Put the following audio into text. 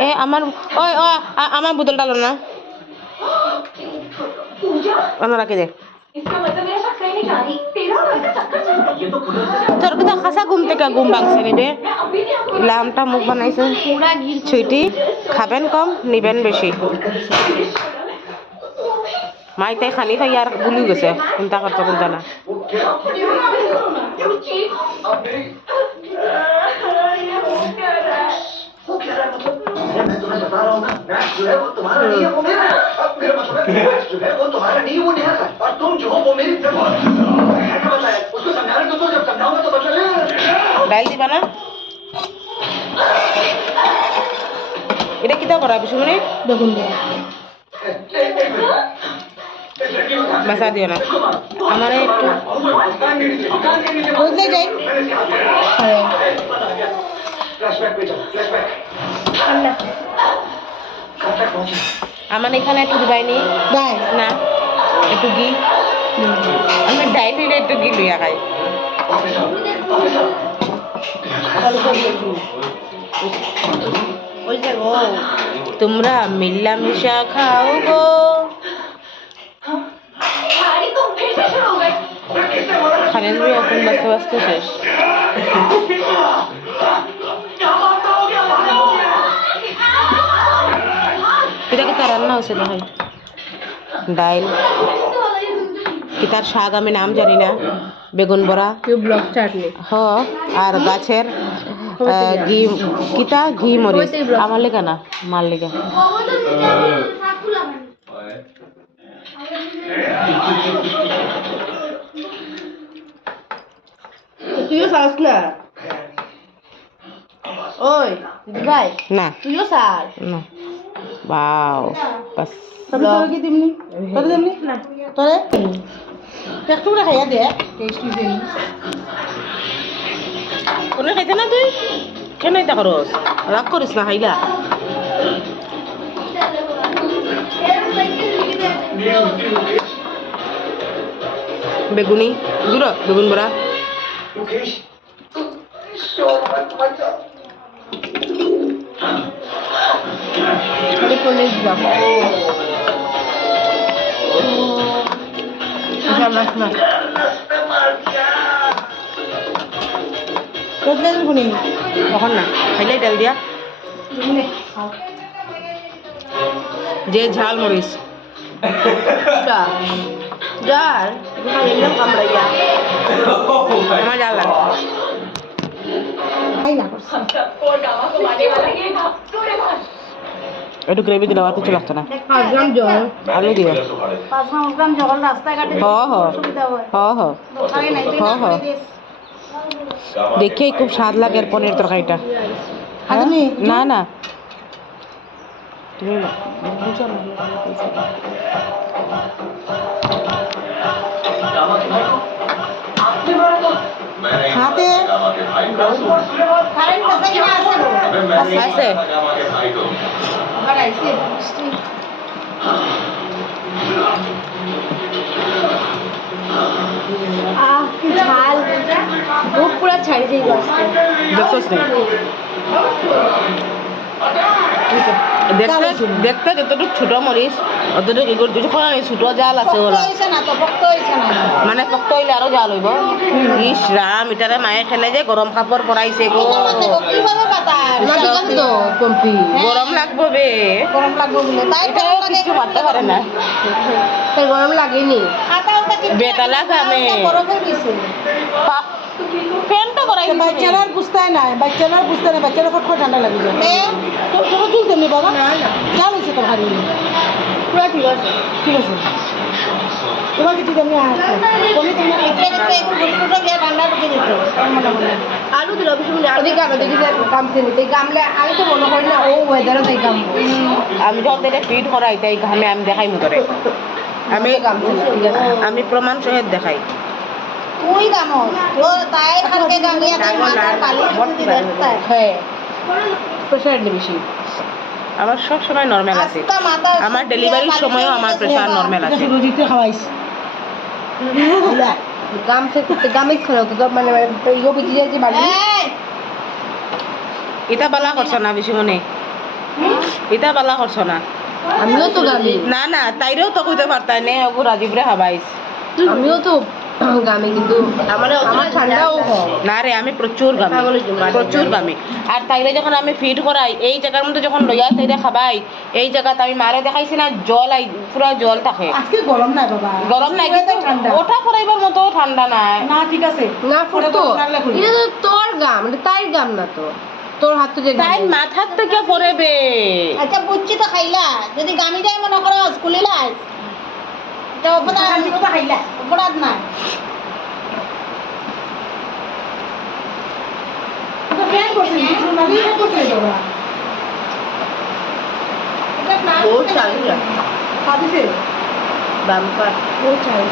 এ আমার ওই ও আমার বোতল ডালো না আমার রাখি দে তোর কথা খাসা ঘুম থেকে ঘুম ভাঙছে নিবে লামটা মুখ বানাইছে ছুটি খাবেন কম নিবেন বেশি মাই তাই খানি খাই আর ভুলি গেছে কোনটা করছে কোনটা না मैं तुम्हें बता रहा हूँ ना मैच जो है वो तुम्हारा नहीं है वो मेरा है अब मेरा मतलब मैच जो है वो तुम्हारा नहीं है वो मेरा है और तुम जो हो वो मेरी क्या बताया उसको समझाने तो जब समझाऊंगा तो बता ডাইল দিবা না এটা কিটা করা বিশুমনি বেগুন দিয়ে বাসা দিও না আমার একটু বুঝলে যাই আমার এখানে একটু দিবাইনি বাই না একটু ঘি আমি ডাইল দিলে একটু ঘি লইয়া খাই তোমরা মিল্লামিশা খাও গো খালেন্দ্র এখন বাঁচতে বাঁচতে শেষ এটা কি তার রান্না হচ্ছে ভাই ডাইল কি তার শাক আমি নাম জানি না বেগুন বড়া ব্লক চাটনি হ আর গাছের ঘি কিতা ঘি মরিচ আমার লেগা না মার লেগা তুইও চাস না ওই ভাই না তুইও চাস না বাও বাস তোরে কি দিমনি তোরে দিমনি না তোরে একটু করে খাইয়া দে টেস্টি দেই কোনে খাইতে না তুই কেন এটা করস রাগ করিস না খাইলা বেগুনি দূর বেগুন বড়া আরে কোনে যাব এটা মাছ না তোরে গুনি তখন না খাইলাই ডাল দিয়া গুনি খাও যে ঝাল মরিস যা যার এলাম কামড়াইয়া আমার ঝাল লাগে খাই না একটু গ্রেভি দিলে আর কিছু লাগতো না 5 গ্রাম জল আলু দিও 5 গ্রাম জল রাস্তাঘাটে হ হ সুবিধা হয় হ হ দোকানে নাই তুই হ, হ। না দিস দেখেই খুব স্বাদ লাগে আর পনির তরকারিটা আদমি না না তুমি বুঝো না হাতে কারেন্ট আছে কি না আছে আছে আবার আইছে কি ঝাল মুখ পুরা ছাড়ি দিয়ে গেছে দেখছস না দেখতে দেখতে যতটুকু ছোট মরিস অতটুকু এগুলো কিছু করা নেই ছোট জাল আছে ওরা হইছে না তো ভক্ত হইছে না মানে শক্ত হইলে আরো জাল হইব ইস রাম এটারে মায়ে খেলে যে গরম কাপড় পরাইছে গো কিভাবে বাতার তো কম্পি গরম লাগবো বে গরম লাগবে বলে তাই এটাও কিছু মারতে পারে না তাই গরম লাগেনি খাতা ওটা কি বেতালা ঘামে বরফে দিছে ফ্যানটা করাই বাচ্চারা বুঝতে নাই বাচ্চারা ফটফট ঠান্ডা লাগে যায় তোরা চুলতে নি বাবা জাল হয়েছে তো ভারী পুরা ঠিক আছে তোমার কিছু আমি আলু দিল ওদিকে আলু দেখি গামছে নিতে গামলে আগে তো মনে করি না ও ওয়েদারও তাই গাম আমি যখন এটা ফিট করাই তাই ঘামে আমি দেখাই মতরে আমি প্রমাণ সহিত দেখাই তুই গামো ও তাই খালকে গামিয়া তাই মাথার কালি দেখতে হ্যাঁ প্রেসার বেশি আমার সব সময় নরমাল আছে আমার ডেলিভারির সময়ও আমার প্রেসার নরমাল আছে রুটিতে খাওয়াইছ গামছে গামিজ খরচ তো মানে ইগো বিজি যে বাড়ি ইটা বালা করছো না বেশি মনে ইটা বালা করছো না আমিও তো গামি না না তাইরেও তো কইতে পারতাই নে ওগো রাজীবরে হাবাইস আমিও তো গামি কিন্তু আমার ঠান্ডাও কম না রে আমি প্রচুর গামি প্রচুর গামি আর তাইলে যখন আমি ফিড করাই এই জায়গার মধ্যে যখন লইয়া তাইরে খাবাই এই জায়গাতে আমি মারে দেখাইছি না জল আই পুরা জল থাকে আজকে গরম নাই বাবা গরম নাই কিন্তু ঠান্ডা ওটা করাইবার মতো ঠান্ডা নাই না ঠিক আছে না ফুটো নাগলা করি। এটা তো তোর গাম এটা তাই গাম না তো তোর হাত তো যে তাই মাথার থেকে পড়েবে আচ্ছা বুঝছি তো খাইলা যদি গামি যাই মনে করো স্কুলে লাই তো অপরাধ না তো ফ্যান করছেন কিছু না দিয়ে করতে বাবা এটা না বহুত চালু খাদিছে বাম্পার বহুত চালু